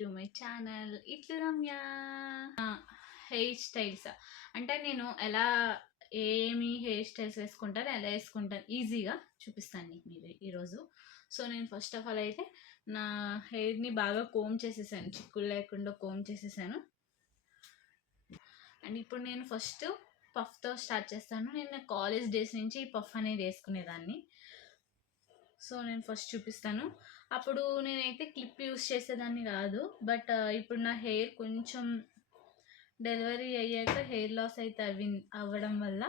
To my channel ఇట్లు Ramya. Hair styles అంటే నేను ఎలా ఏమి హెయిర్ స్టైల్స్ వేసుకుంటాను, ఎలా వేసుకుంటాను ఈజీగా చూపిస్తాను మీరు ఈరోజు. సో నేను ఫస్ట్ ఆఫ్ ఆల్ అయితే నా హెయిర్ని బాగా కోమ్ చేసేసాను, చిక్కులు లేకుండా కోమ్ చేసేసాను. అండ్ ఇప్పుడు నేను ఫస్ట్ పఫ్తో స్టార్ట్ చేస్తాను. నేను కాలేజ్ డేస్ నుంచి ఈ పఫ్ అనేది వేసుకునేదాన్ని. సో నేను ఫస్ట్ చూపిస్తాను. అప్పుడు నేనైతే క్లిప్ యూస్ చేసేదాన్ని కాదు, బట్ ఇప్పుడు నా హెయిర్ కొంచెం డెలివరీ అయ్యాక హెయిర్ లాస్ అయితే అవ్వడం వల్ల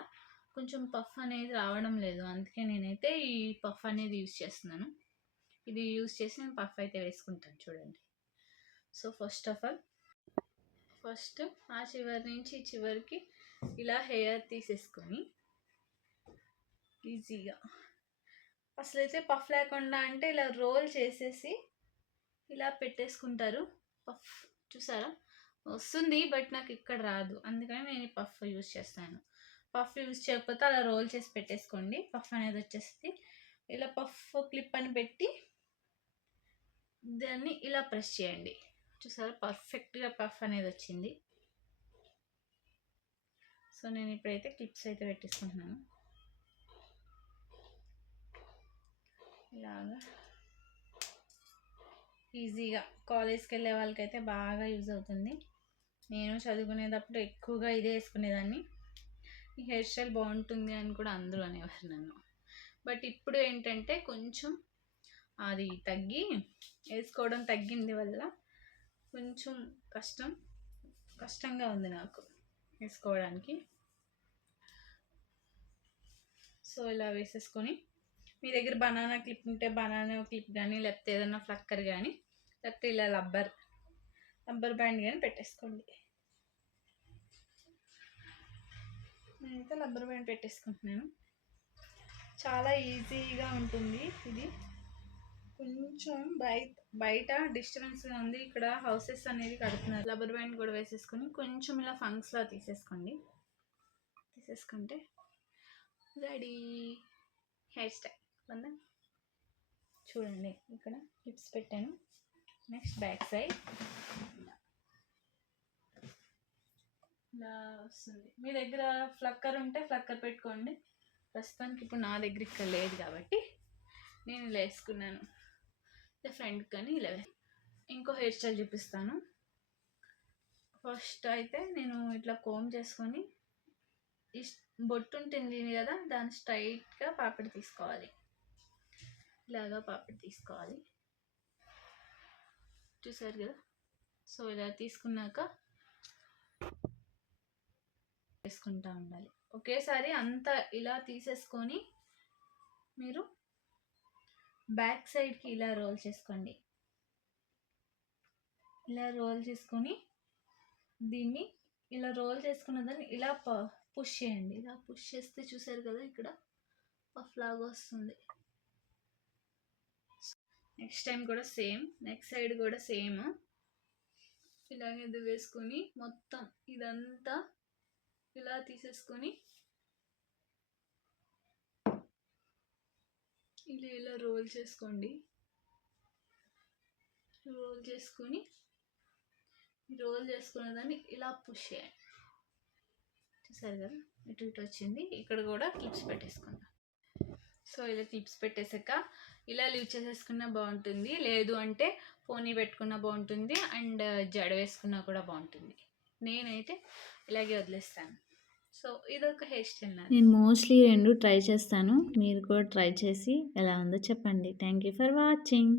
కొంచెం పఫ్ అనేది రావడం లేదు. అందుకే నేనైతే ఈ పఫ్ అనేది యూస్ చేస్తున్నాను. ఇది యూస్ చేసి నేను పఫ్ అయితే వేసుకుంటాను చూడండి. సో ఫస్ట్ ఆఫ్ ఆల్ ఆ చివరి నుంచి ఈ చివరికి ఇలా హెయిర్ తీసేసుకొని ఈజీగా అసలైతే పఫ్ లేకుండా అంటే ఇలా రోల్ చేసేసి ఇలా పెట్టేసుకుంటారు. పఫ్ చూసారా వస్తుంది, బట్ నాకు ఇక్కడ రాదు. అందుకని నేను ఈ పఫ్ యూజ్ చేస్తాను. పఫ్ యూజ్ చేయకపోతే అలా రోల్ చేసి పెట్టేసుకోండి, పఫ్ అనేది వచ్చేస్తుంది. ఇలా పఫ్ క్లిప్ అని పెట్టి దాన్ని ఇలా ప్రెస్ చేయండి. చూసారా పర్ఫెక్ట్గా పఫ్ అనేది వచ్చింది. సో నేను ఇప్పుడైతే క్లిప్స్ అయితే పెట్టేసుకుంటున్నాను. ఇలాగా ఈజీగా కాలేజ్కి వెళ్ళే వాళ్ళకైతే బాగా యూజ్ అవుతుంది. నేను చదువుకునేటప్పుడు ఎక్కువగా ఇదే వేసుకునేదాన్ని. ఈ హెయిర్ స్టైల్ బాగుంటుంది అని కూడా అందరూ అనేవారు నన్ను. బట్ ఇప్పుడు ఏంటంటే కొంచెం అది వేసుకోవడం తగ్గింది వల్ల కొంచెం కష్టంగా ఉంది నాకు వేసుకోవడానికి. సో ఇలా వేసేసుకొని మీ దగ్గర బనానా క్లిప్ ఉంటే బనానా క్లిప్ కానీ, లేకపోతే ఏదైనా ఫ్లక్కర్ కానీ, లేకపోతే ఇలా రబ్బర్ బ్యాండ్ కానీ పెట్టేసుకోండి. నేనైతే రబ్బర్ బ్యాండ్ పెట్టేసుకుంటున్నాను. చాలా ఈజీగా ఉంటుంది. ఇది కొంచెం బయట డిస్టర్బెన్స్గా ఉంది, ఇక్కడ హౌసెస్ అనేది కడుతున్నారు. రబ్బర్ బ్యాండ్ కూడా వేసేసుకొని కొంచెం ఇలా ఫంక్స్లా తీసేసుకుంటే రెడీ హెయిర్ స్టైల్. చూడండి ఇక్కడ క్లిప్స్ పెట్టాను. నెక్స్ట్ బ్యాక్ సైడ్ ఇలా వస్తుంది. మీ దగ్గర ఫ్లక్కర్ ఉంటే ఫ్లక్కర్ పెట్టుకోండి. ప్రస్తుతానికి ఇప్పుడు నా దగ్గర ఇక్కడ లేదు కాబట్టి నేను ఇలా వేసుకున్నాను. ఇలా ఫ్రంట్ కానీ ఇలా ఇంకో హెయిర్ స్టైల్ చూపిస్తాను. ఫస్ట్ అయితే నేను ఇట్లా కోమ్ చేసుకొని ఈ బొట్టు ఉంటుంది కదా, దాన్ని స్ట్రైట్గా పాపిడి తీసుకోవాలి. ఇలాగా పాపిడి తీసుకోవాలి, చూసారు కదా. సో ఇలా తీసుకున్నాక వేసుకుంటూ ఉండాలి. ఒకేసారి అంతా ఇలా తీసేసుకొని మీరు బ్యాక్ సైడ్కి ఇలా రోల్ చేసుకోండి. ఇలా రోల్ చేసుకొని దీన్ని ఇలా రోల్ చేసుకున్న దాన్ని ఇలా పుష్ చేయండి. ఇలా పుష్ చేస్తే చూసారు కదా ఇక్కడ పఫ్ లాగా వస్తుంది. నెక్స్ట్ టైం కూడా సేమ్, నెక్స్ట్ సైడ్ కూడా సేమ్ ఇలాగే ఇది వేసుకొని మొత్తం ఇదంతా ఇలా తీసేసుకొని ఇలా రోల్ చేసుకోండి. రోల్ చేసుకున్న దాన్ని ఇలా పుష్ చేయండి. చూసారు కదా ఇటు వచ్చింది. ఇక్కడ కూడా క్లిప్స్ పెట్టేసుకుందాం. సో ఇలా క్లిప్స్ పెట్టేసాక ఇలా లీవ్ చేసేసుకున్నా బాగుంటుంది, లేదు అంటే పోనీ పెట్టుకున్నా బాగుంటుంది, అండ్ జడ వేసుకున్నా కూడా బాగుంటుంది. నేనైతే ఇలాగే వదిలేస్తాను. సో ఇదొక హెయిర్ స్టైల్. నేను మోస్ట్లీ 2 ట్రై చేస్తాను. మీరు కూడా ట్రై చేసి ఎలా ఉందో చెప్పండి. Thank you for watching.